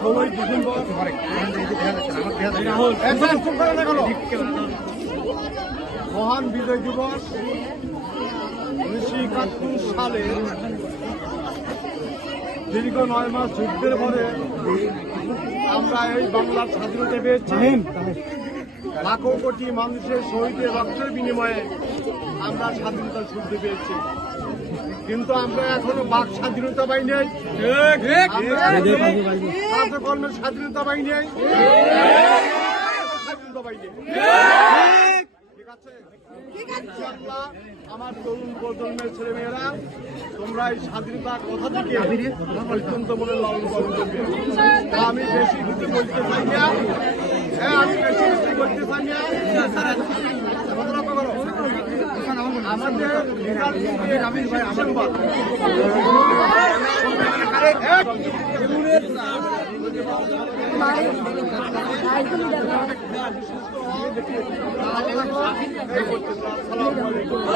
16ই December মহান বিজয় দিবস 1971 সালে দীর্ঘ 9 মাস যুদ্ধের পরে আমরা এই বাংলার স্বাধীনতা পেয়েছি। লাখো কোটি মানুষের শহীদের রক্তের বিনিময়ে আমরা স্বাধীনতা শুনতে পেয়েছি, কিন্তু আমরা এখনো বাক স্বাধীনতা পাই নাই, কার্যকর্মের স্বাধীনতা পাই নাই, স্বাধীনতা পাই নাই। ঠিক আছে, আমার তরুণ প্রজন্মের ছেলেমেয়েরা তোমরা এই স্বাধীনতার কথা থেকে অত্যন্ত মনে লালন পালন করবে। আমি বেশি কিছু বলতে চাই না, আমি বেশি কিছু বলতে চাই না। আমাদের ডিসেম্বর আসসালামু আলাইকুম।